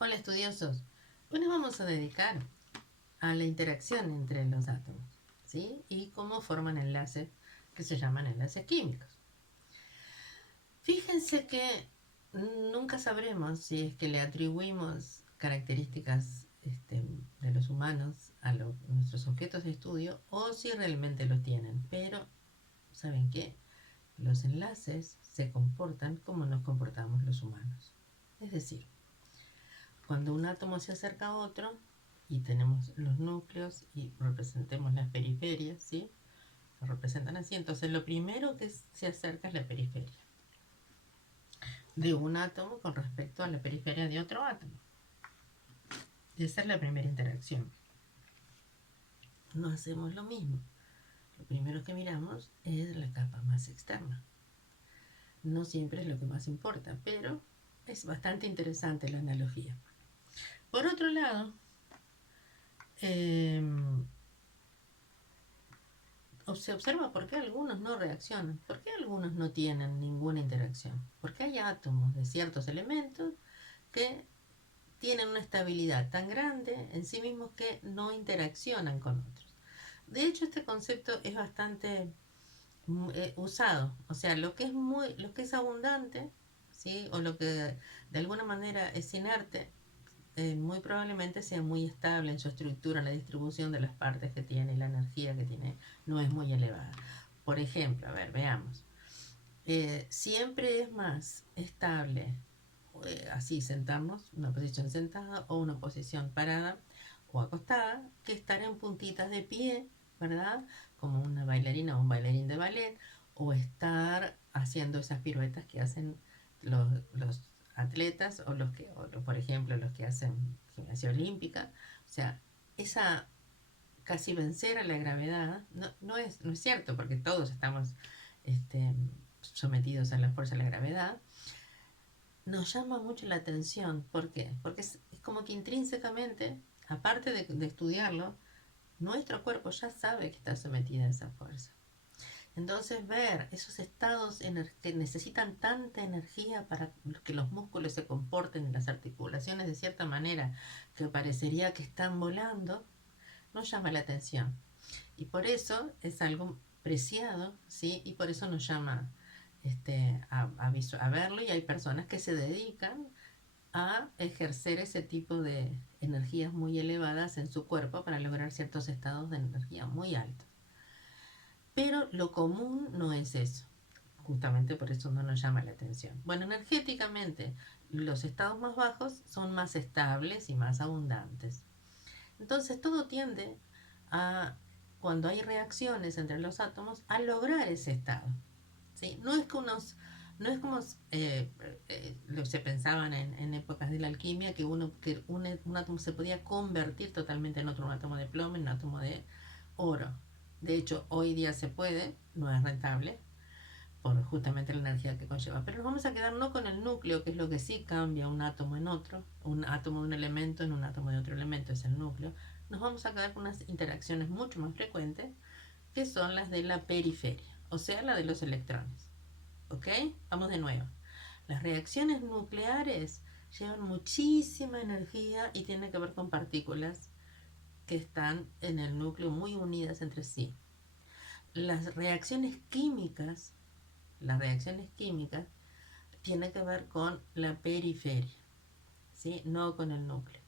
Hola estudiosos, hoy nos vamos a dedicar a la interacción entre los átomos, ¿sí? Y cómo forman enlaces que se llaman enlaces químicos. Fíjense que nunca sabremos si es que le atribuimos características de los humanos a nuestros objetos de estudio o si realmente los tienen, pero ¿saben qué? Los enlaces se comportan como nos comportamos los humanos. Es decir, cuando un átomo se acerca a otro y tenemos los núcleos y representemos las periferias, ¿sí? Se representan así. Entonces lo primero que se acerca es la periferia de un átomo con respecto a la periferia de otro átomo. Esa es la primera interacción. No hacemos lo mismo. Lo primero que miramos es la capa más externa. No siempre es lo que más importa, pero es bastante interesante la analogía. Por otro lado, eh, se observa por qué algunos no reaccionan, por qué algunos no tienen ninguna interacción. Porque hay átomos de ciertos elementos que tienen una estabilidad tan grande en sí mismos que no interaccionan con otros. De hecho, este concepto es bastante usado. O sea, lo que es abundante, ¿sí? O lo que de alguna manera es inerte, muy probablemente sea muy estable en su estructura, en la distribución de las partes que tiene y la energía que tiene no es muy elevada. Por ejemplo, a ver, veamos. Siempre es más estable así sentarnos, una posición sentada o una posición parada o acostada, que estar en puntitas de pie, ¿verdad? Como una bailarina o un bailarín de ballet, o estar haciendo esas piruetas que hacen los atletas o por ejemplo, los que hacen gimnasia olímpica. O sea, esa casi vencer a la gravedad no es cierto, porque todos estamos este, sometidos a la fuerza de la gravedad. Nos llama mucho la atención. ¿Por qué? Porque es como que intrínsecamente, aparte de estudiarlo, nuestro cuerpo ya sabe que está sometido a esa fuerza. Entonces ver esos estados que necesitan tanta energía para que los músculos se comporten en las articulaciones de cierta manera que parecería que están volando, nos llama la atención. Y por eso es algo preciado, ¿sí? Y por eso nos llama a verlo, y hay personas que se dedican a ejercer ese tipo de energías muy elevadas en su cuerpo para lograr ciertos estados de energía muy altos. Pero lo común no es eso. Justamente por eso no nos llama la atención. Bueno, energéticamente los estados más bajos son más estables y más abundantes. Entonces todo tiende a, cuando hay reacciones entre los átomos, a lograr ese estado. ¿Sí? No es como lo se pensaban en épocas de la alquimia, que un átomo se podía convertir totalmente en otro, un átomo de plomo, en un átomo de oro. De hecho, hoy día se puede, no es rentable, por justamente la energía que conlleva. Pero nos vamos a quedar no con el núcleo, que es lo que sí cambia un átomo en otro, un átomo de un elemento en un átomo de otro elemento, es el núcleo. Nos vamos a quedar con unas interacciones mucho más frecuentes, que son las de la periferia, o sea, la de los electrones. ¿Ok? Vamos de nuevo. Las reacciones nucleares llevan muchísima energía y tienen que ver con partículas que están en el núcleo muy unidas entre sí. Las reacciones químicas, las reacciones químicas tienen que ver con la periferia, ¿sí? No con el núcleo.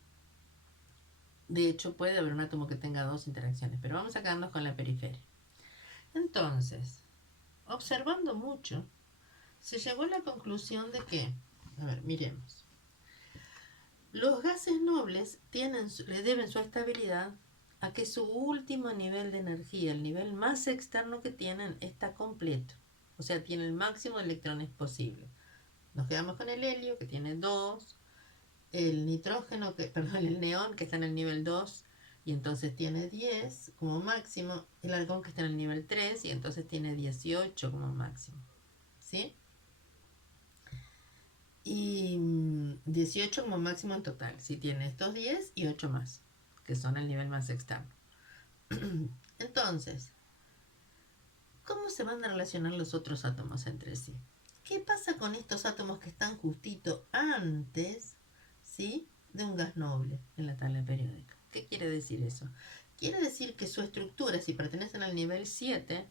De hecho, puede haber un átomo que tenga dos interacciones, pero vamos a quedarnos con la periferia. Entonces, observando mucho, se llegó a la conclusión de que, a ver, miremos, los gases nobles le deben su estabilidad a que su último nivel de energía, el nivel más externo que tienen, está completo. O sea, tiene el máximo de electrones posible. Nos quedamos con el helio, que tiene 2, el nitrógeno, perdón, el neón, que está en el nivel 2, y entonces tiene 10 como máximo, el argón, que está en el nivel 3, y entonces tiene 18 como máximo. ¿Sí? Y 18 como máximo en total, si tiene estos 10 y 8 más, que son el nivel más externo. Entonces, ¿cómo se van a relacionar los otros átomos entre sí? ¿Qué pasa con estos átomos que están justito antes, ¿sí? de un gas noble en la tabla periódica. ¿Qué quiere decir eso? Quiere decir que su estructura, si pertenecen al nivel 7,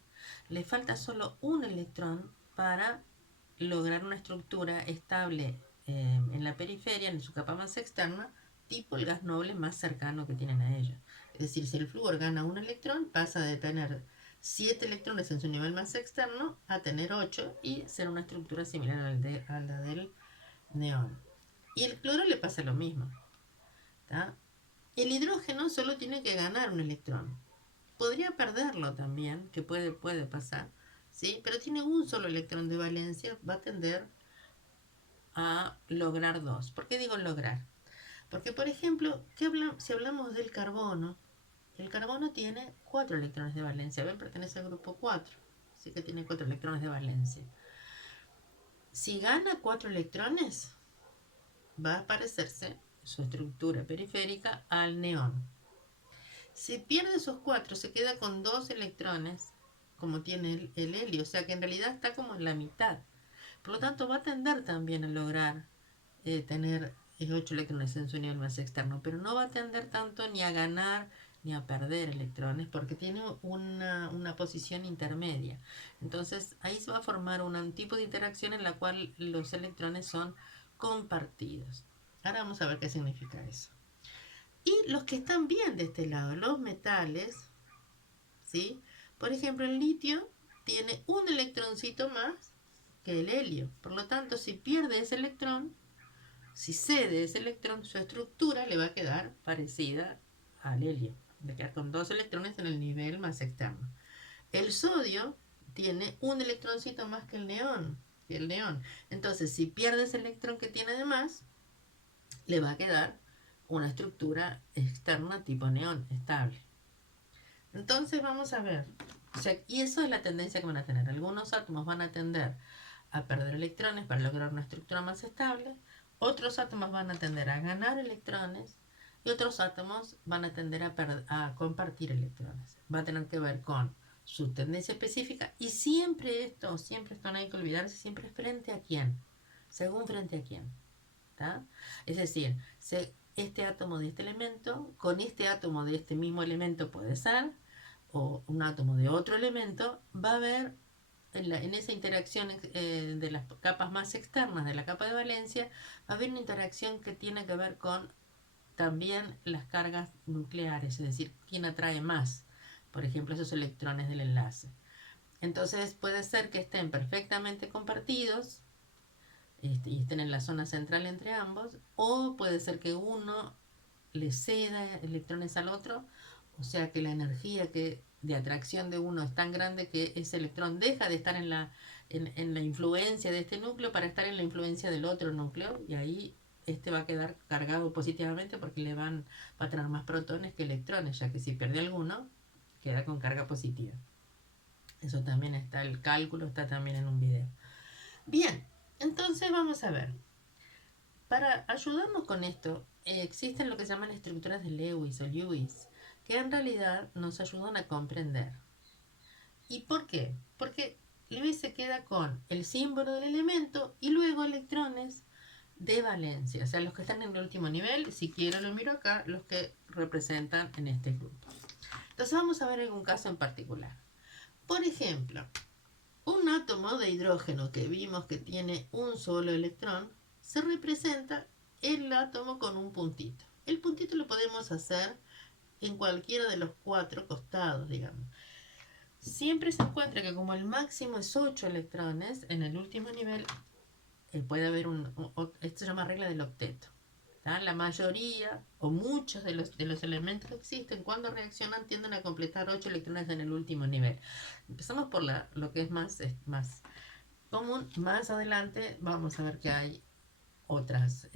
le falta solo un electrón para lograr una estructura estable en la periferia, en su capa más externa, tipo el gas noble más cercano que tienen a ella. Es decir, si el flúor gana un electrón, pasa de tener 7 electrones en su nivel más externo a tener 8 y ser una estructura similar a la del neón. Y el cloro le pasa lo mismo. ¿Tá? El hidrógeno solo tiene que ganar un electrón. Podría perderlo también, que puede pasar, ¿sí? Pero tiene un solo electrón de valencia, va a tender a lograr dos. ¿Por qué digo lograr? Porque, por ejemplo, si hablamos del carbono, el carbono tiene 4 electrones de valencia. Ven, pertenece al grupo 4, así que tiene 4 electrones de valencia. Si gana 4 electrones, va a parecerse su estructura periférica al neón. Si pierde esos 4, se queda con 2 electrones, como tiene el helio, o sea que en realidad está como en la mitad. Por lo tanto, va a tender también a lograr tener 8 electrones en su nivel más externo, pero no va a tender tanto ni a ganar ni a perder electrones porque tiene una posición intermedia. Entonces ahí se va a formar un tipo de interacción en la cual los electrones son compartidos. Ahora vamos a ver qué significa eso. Y los que están bien de este lado, los metales, ¿sí? Por ejemplo, el litio tiene un electroncito más que el helio. Por lo tanto, si pierde ese electrón, si cede ese electrón, su estructura le va a quedar parecida al helio. Va a quedar con 2 electrones en el nivel más externo. El sodio tiene un electroncito más que el neón. Entonces, si pierde ese electrón que tiene de más, le va a quedar una estructura externa tipo neón, estable. Entonces vamos a ver. O sea, y eso es la tendencia que van a tener. Algunos átomos van a tender a perder electrones para lograr una estructura más estable. Otros átomos van a tender a ganar electrones. Y otros átomos van a tender a compartir electrones. Va a tener que ver con su tendencia específica. Y siempre esto no hay que olvidarse, siempre es frente a quién. Según frente a quién. ¿Tá? Es decir, este átomo de este elemento con este átomo de este mismo elemento puede ser, o un átomo de otro elemento, va a haber en esa interacción de las capas más externas de la capa de valencia, va a haber una interacción que tiene que ver con también las cargas nucleares, es decir, quién atrae más, por ejemplo, esos electrones del enlace. Entonces puede ser que estén perfectamente compartidos, y estén en la zona central entre ambos, o puede ser que uno le ceda electrones al otro, o sea que la energía de atracción de uno es tan grande que ese electrón deja de estar en la influencia de este núcleo para estar en la influencia del otro núcleo, y ahí este va a quedar cargado positivamente porque va a tener más protones que electrones, ya que si pierde alguno, queda con carga positiva. Eso también está, el cálculo está también en un video. Bien, entonces vamos a ver. Para ayudarnos con esto, existen lo que se llaman estructuras de Lewis, que en realidad nos ayudan a comprender. ¿Y por qué? Porque Lewis se queda con el símbolo del elemento y luego electrones de valencia, o sea, los que están en el último nivel, si quiero lo miro acá, los que representan en este grupo. Entonces vamos a ver algún caso en particular. Por ejemplo, un átomo de hidrógeno que vimos que tiene un solo electrón, se representa el átomo con un puntito. El puntito lo podemos hacer en cualquiera de los 4 costados, digamos. Siempre se encuentra que como el máximo es 8 electrones, en el último nivel puede haber esto se llama regla del octeto. ¿Tá? La mayoría o muchos de los elementos que existen cuando reaccionan tienden a completar 8 electrones en el último nivel. Empezamos por lo que es más común. Más adelante vamos a ver que hay otras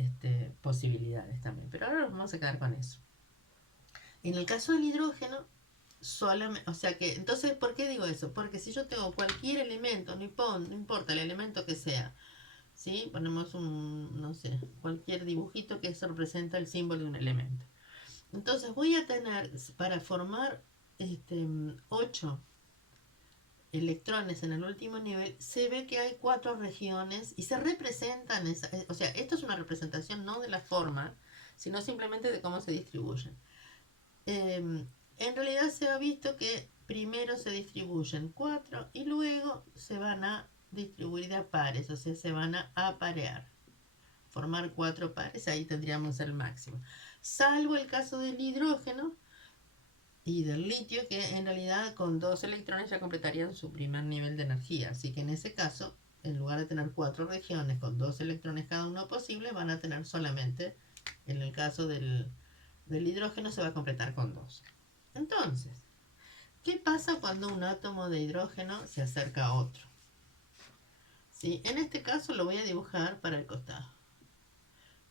posibilidades también, pero ahora nos vamos a quedar con eso. En el caso del hidrógeno, solamente, o sea que, entonces, ¿por qué digo eso? Porque si yo tengo cualquier elemento, no importa el elemento que sea, ¿sí? Ponemos no sé, cualquier dibujito que eso representa el símbolo de un elemento. Entonces voy a tener, para formar 8 electrones en el último nivel, se ve que hay 4 regiones y se representan, o sea, esto es una representación no de la forma, sino simplemente de cómo se distribuyen. En realidad se ha visto que primero se distribuyen 4 y luego se van a distribuir de a pares, o sea, se van a aparear, formar 4 pares, ahí tendríamos el máximo. Salvo el caso del hidrógeno y del litio, que en realidad con 2 electrones ya completarían su primer nivel de energía, así que en ese caso, en lugar de tener 4 regiones con 2 electrones cada uno posible, van a tener solamente, en el caso del hidrógeno, se va a completar con 2. Entonces, ¿qué pasa cuando un átomo de hidrógeno se acerca a otro? ¿Sí? En este caso lo voy a dibujar para el costado.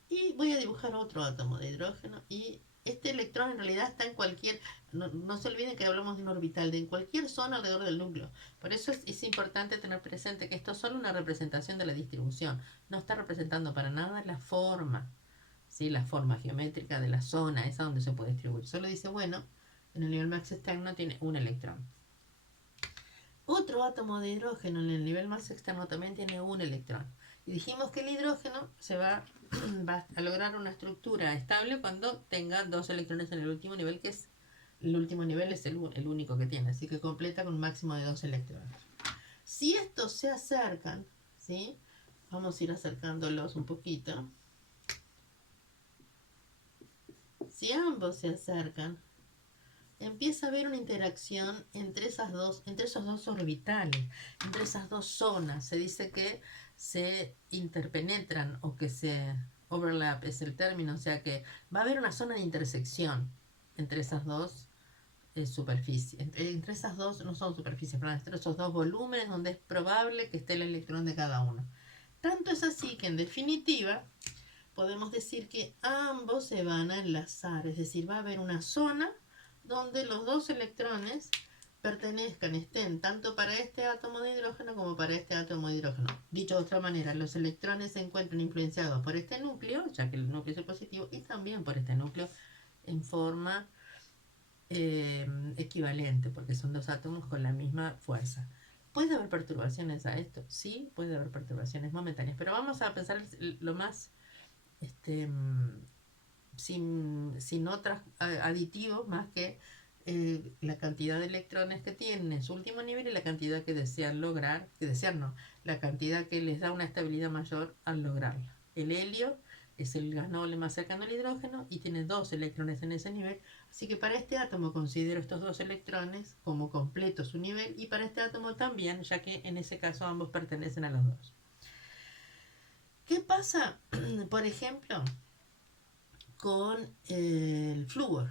Y voy a dibujar otro átomo de hidrógeno y este electrón en realidad está en cualquier, no se olviden que hablamos de un orbital, de en cualquier zona alrededor del núcleo. Por eso es importante tener presente que esto es solo una representación de la distribución, no está representando para nada la forma, ¿sí? La forma geométrica de la zona, esa donde se puede distribuir. Solo dice, bueno, en el nivel más externo tiene un electrón. Otro átomo de hidrógeno en el nivel más externo también tiene un electrón. Y dijimos que el hidrógeno va a lograr una estructura estable cuando tenga 2 electrones en el último nivel, que es el último nivel es el único que tiene, así que completa con un máximo de 2 electrones. Si estos se acercan, ¿sí? Vamos a ir acercándolos un poquito. Si ambos se acercan, empieza a haber una interacción entre esos dos orbitales, entre esas dos zonas. Se dice que se interpenetran o que se overlap es el término, o sea que va a haber una zona de intersección entre esas dos superficies, entre esas dos, no son superficies, perdón, entre esos dos volúmenes donde es probable que esté el electrón de cada uno. Tanto es así que en definitiva podemos decir que ambos se van a enlazar, es decir, va a haber una zona donde los 2 electrones pertenezcan, estén tanto para este átomo de hidrógeno como para este átomo de hidrógeno. Dicho de otra manera, los electrones se encuentran influenciados por este núcleo, ya que el núcleo es el positivo, y también por este núcleo en forma equivalente, porque son 2 átomos con la misma fuerza. ¿Puede haber perturbaciones a esto? Sí, puede haber perturbaciones momentáneas, pero vamos a pensar lo más sin otros aditivos más que la cantidad de electrones que tienen en su último nivel y la cantidad que desean lograr, la cantidad que les da una estabilidad mayor al lograrla. El helio es el gas noble más cercano al hidrógeno y tiene 2 electrones en ese nivel, así que para este átomo considero estos 2 electrones como completo su nivel y para este átomo también, ya que en ese caso ambos pertenecen a los 2. ¿Qué pasa, por ejemplo, con el flúor?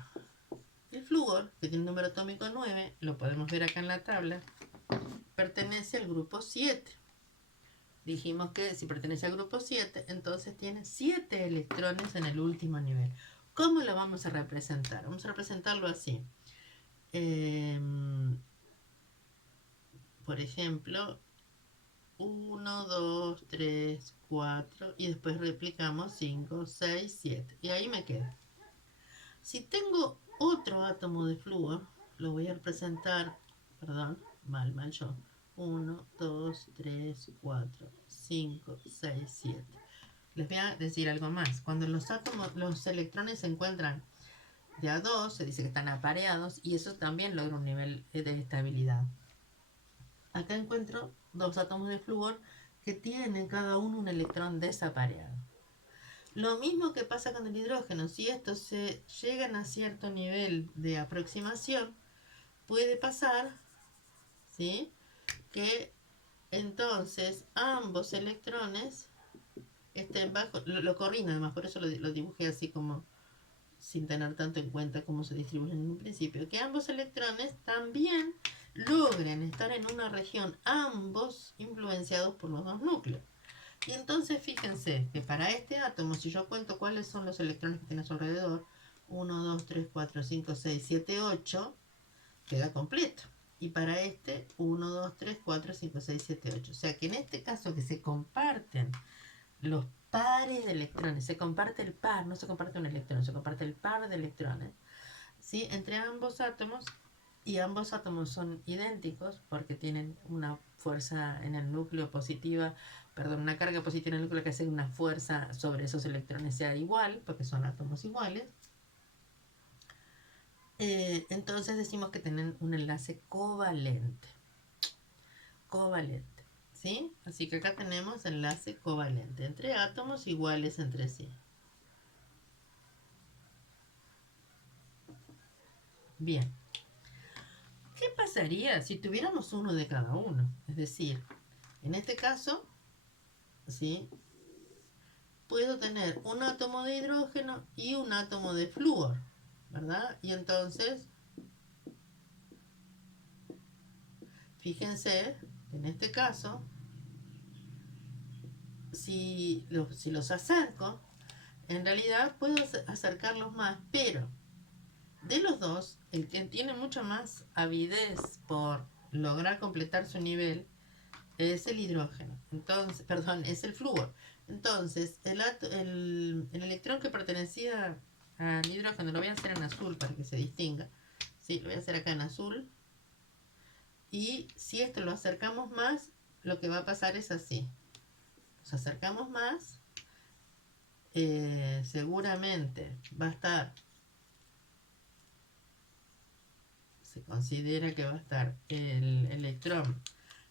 El flúor, que tiene un número atómico 9, lo podemos ver acá en la tabla, pertenece al grupo 7. Dijimos que si pertenece al grupo 7, entonces tiene 7 electrones en el último nivel. ¿Cómo lo vamos a representar? Vamos a representarlo así. Por ejemplo, 1, 2, 3, 4 y después replicamos 5, 6, 7. Y ahí me queda. Si tengo otro átomo de flúor, lo voy a representar, perdón, mal yo. 1, 2, 3, 4, 5, 6, 7. Les voy a decir algo más. Cuando los electrones se encuentran de a 2, se dice que están apareados y eso también logra un nivel de estabilidad. Acá encuentro 2 átomos de flúor que tienen cada uno un electrón desapareado. Lo mismo que pasa con el hidrógeno, si estos se llegan a cierto nivel de aproximación, puede pasar, ¿sí?, que entonces ambos electrones estén bajo, lo corrí nada más, por eso lo dibujé así como sin tener tanto en cuenta cómo se distribuyen en un principio, que ambos electrones también logren estar en una región, ambos influenciados por los 2 núcleos. Y entonces fíjense que para este átomo, si yo cuento cuáles son los electrones que tiene a su alrededor, 1, 2, 3, 4, 5, 6, 7, 8, queda completo. Y para este, 1, 2, 3, 4, 5, 6, 7, 8. O sea que en este caso que se comparten los pares de electrones, se comparte el no se comparte un electrón, se comparte el par de electrones, ¿sí?, entre ambos átomos, y ambos átomos son idénticos porque tienen una fuerza en el núcleo positiva, perdón, una carga positiva en el núcleo que hace una fuerza sobre esos electrones sea igual, porque son átomos iguales. Entonces decimos que tienen un enlace covalente. Covalente, ¿sí? Así que acá tenemos enlace covalente entre átomos iguales entre sí. Bien. ¿Qué pasaría si tuviéramos uno de cada uno? Es decir, en este caso, ¿sí? Puedo tener un átomo de hidrógeno y un átomo de flúor, ¿verdad? Y entonces, fíjense, en este caso, si los acerco, en realidad puedo acercarlos más, pero de los dos, el que tiene mucha más avidez por lograr completar su nivel es el hidrógeno. Entonces, perdón, es el flúor. Entonces, el electrón que pertenecía al hidrógeno, lo voy a hacer en azul para que se distinga. Sí, lo voy a hacer acá en azul. Y si esto lo acercamos más, lo que va a pasar es así. Nos acercamos más, seguramente va a estar, se considera que va a estar el electrón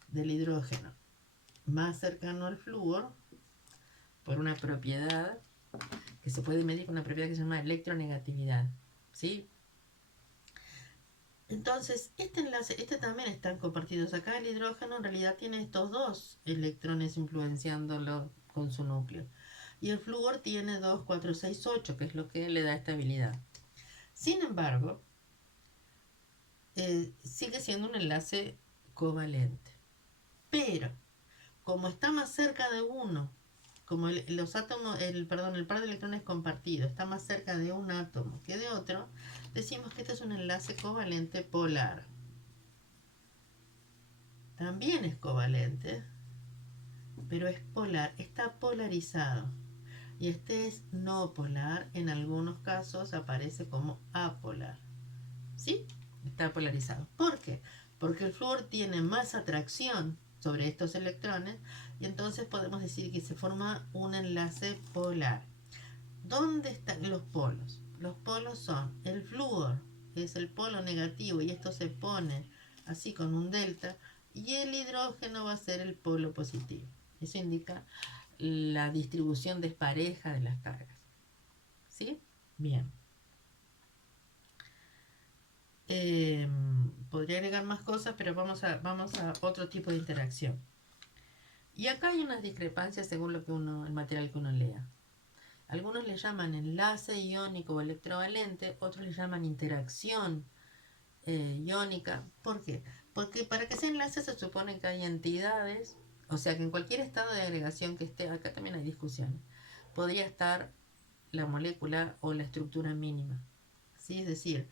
del hidrógeno más cercano al flúor por una propiedad que se puede medir con una propiedad que se llama electronegatividad, ¿sí? Entonces, este enlace, este también están compartidos acá. El hidrógeno en realidad tiene estos dos electrones influenciándolo con su núcleo. Y el flúor tiene 2, 4, 6, 8, que es lo que le da estabilidad. Sin embargo, sigue siendo un enlace covalente. Pero, como está más cerca de uno, como los átomos, el par de electrones compartido está más cerca de un átomo que de otro, decimos que este es un enlace covalente polar. También es covalente, pero es polar, está polarizado. Y este es no polar, en algunos casos aparece como apolar. ¿Sí? Está polarizado. ¿Por qué? Porque el flúor tiene más atracción sobre estos electrones y entonces podemos decir que se forma un enlace polar. ¿Dónde están los polos? Los polos son el flúor, que es el polo negativo y esto se pone así con un delta, y el hidrógeno va a ser el polo positivo. Eso indica la distribución despareja de las cargas. ¿Sí? Bien. Podría agregar más cosas, pero vamos a otro tipo de interacción. Y acá hay unas discrepancias según el material que uno lea. Algunos le llaman enlace iónico o electrovalente, otros le llaman interacción iónica. ¿Por qué? Porque para que sea enlace se supone que hay entidades, o sea que en cualquier estado de agregación que esté, acá también hay discusiones, podría estar la molécula o la estructura mínima. ¿Sí? Es decir,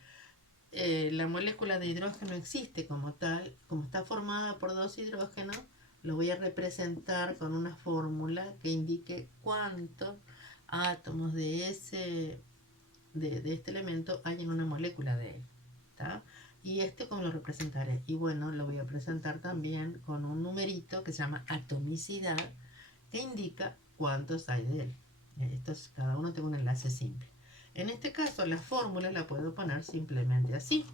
la molécula de hidrógeno existe como tal, como está formada por dos hidrógenos, lo voy a representar con una fórmula que indique cuántos átomos de este elemento hay en una molécula de él. ¿Tá? Y cómo lo representaré. Y bueno, lo voy a presentar también con un numerito que se llama atomicidad, que indica cuántos hay de él. Cada uno tiene un enlace simple. En este caso, la fórmula la puedo poner simplemente así.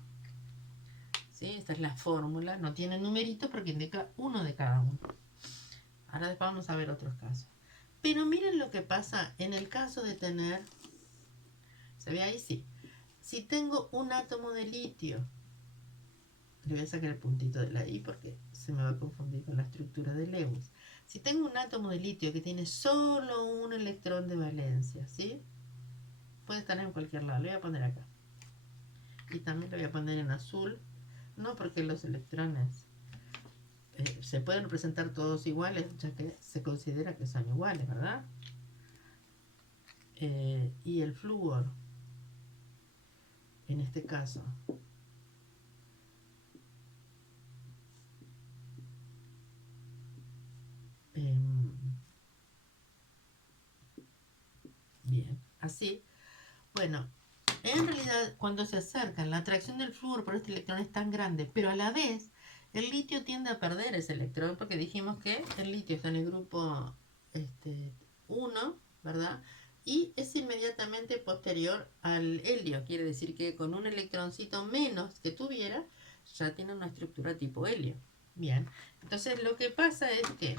¿Sí? Esta es la fórmula, no tiene numerito porque indica uno de cada uno. Ahora después vamos a ver otros casos. Pero miren lo que pasa en el caso de tener, ¿se ve ahí? Sí. Si tengo un átomo de litio, le voy a sacar el puntito de la I porque se me va a confundir con la estructura de Lewis. Si tengo un átomo de litio que tiene solo un electrón de valencia, ¿sí? Puede estar en cualquier lado, lo voy a poner acá. Y también lo voy a poner en azul, no porque los electrones se pueden representar todos iguales, ya que se considera que son iguales, ¿verdad? Y el flúor, en este caso, bien, así. Bueno, En realidad, cuando se acercan, la atracción del flúor por este electrón es tan grande, pero a la vez el litio tiende a perder ese electrón, porque dijimos que el litio está en el grupo 1, ¿verdad? Y es inmediatamente posterior al helio, quiere decir que con un electroncito menos que tuviera, ya tiene una estructura tipo helio. Bien, entonces lo que pasa es que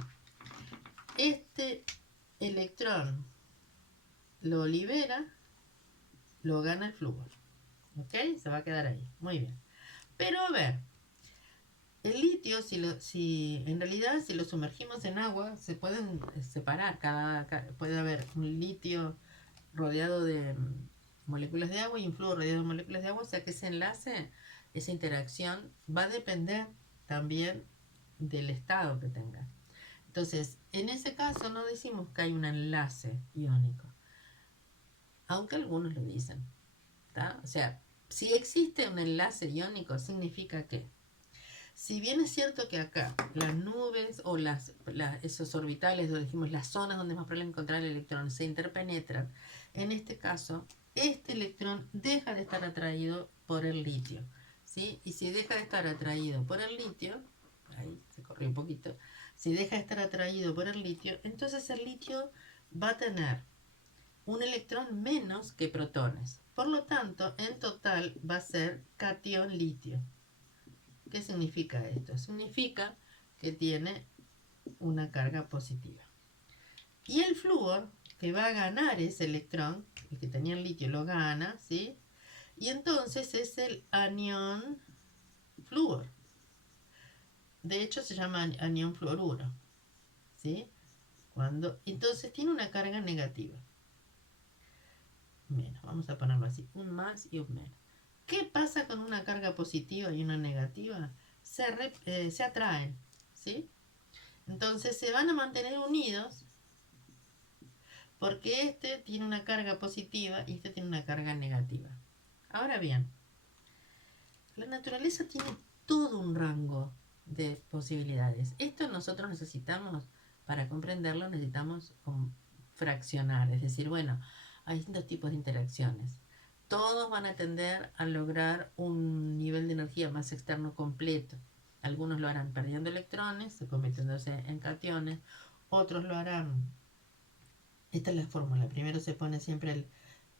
este electrón lo libera, lo gana el flúor. ¿Ok? Se va a quedar ahí. Muy bien. Pero a ver, el litio, si en realidad si lo sumergimos en agua, se pueden separar. Puede haber un litio rodeado de moléculas de agua y un flúor rodeado de moléculas de agua. O sea que ese enlace, esa interacción, va a depender también del estado que tenga. Entonces, en ese caso no decimos que hay un enlace iónico, aunque algunos lo dicen. ¿Tá? O sea, si existe un enlace iónico, significa que, si bien es cierto que acá las nubes o esos orbitales, o dijimos las zonas donde es más probable encontrar el electrón, se interpenetran, en este caso, este electrón deja de estar atraído por el litio. ¿Sí? Y si deja de estar atraído por el litio, ahí se corrió un poquito, si deja de estar atraído por el litio, entonces el litio va a tener un electrón menos que protones. Por lo tanto, en total va a ser cation litio. ¿Qué significa esto? Significa que tiene una carga positiva. Y el flúor, que va a ganar ese electrón, el que tenía el litio lo gana, ¿sí? Y entonces es el anión flúor. De hecho se llama anión fluoruro, ¿sí? Entonces tiene una carga negativa. Menos, vamos a ponerlo así, un más y un menos. ¿Qué pasa con una carga positiva y una negativa? Se atraen, ¿sí? Entonces se van a mantener unidos porque este tiene una carga positiva y este tiene una carga negativa. Ahora bien, la naturaleza tiene todo un rango de posibilidades. Esto nosotros necesitamos, para comprenderlo, necesitamos fraccionar, es decir, bueno, hay distintos tipos de interacciones. Todos van a tender a lograr un nivel de energía más externo completo. Algunos lo harán perdiendo electrones, convirtiéndose en cationes. Otros lo harán. Esta es la fórmula. Primero se pone siempre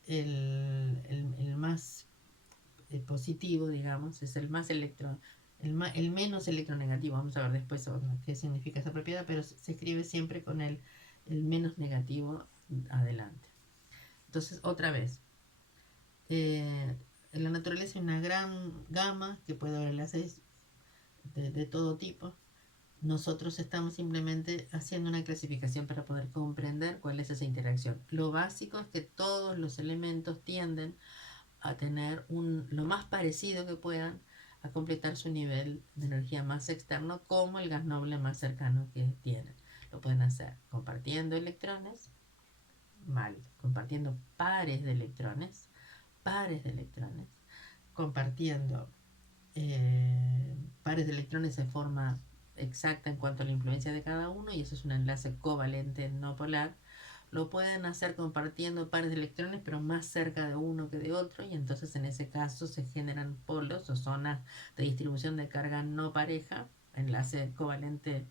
el más positivo, digamos, es el más electrón, el menos electronegativo. Vamos a ver después qué significa esa propiedad, pero se escribe siempre con el menos negativo adelante. Entonces, otra vez, en la naturaleza hay una gran gama que puede haber enlaces de todo tipo. Nosotros estamos simplemente haciendo una clasificación para poder comprender cuál es esa interacción. Lo básico es que todos los elementos tienden a tener lo más parecido que puedan a completar su nivel de energía más externo, como el gas noble más cercano que tienen. Lo pueden hacer compartiendo electrones, compartiendo pares de electrones, compartiendo pares de electrones de forma exacta en cuanto a la influencia de cada uno, y eso es un enlace covalente no polar. Lo pueden hacer compartiendo pares de electrones, pero más cerca de uno que de otro, y entonces en ese caso se generan polos o zonas de distribución de carga no pareja, enlace covalente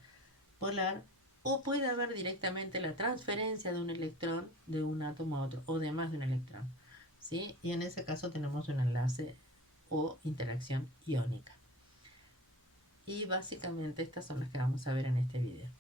polar. O puede haber directamente la transferencia de un electrón de un átomo a otro, o de más de un electrón, ¿sí? Y en ese caso tenemos un enlace o interacción iónica. Y básicamente estas son las que vamos a ver en este video.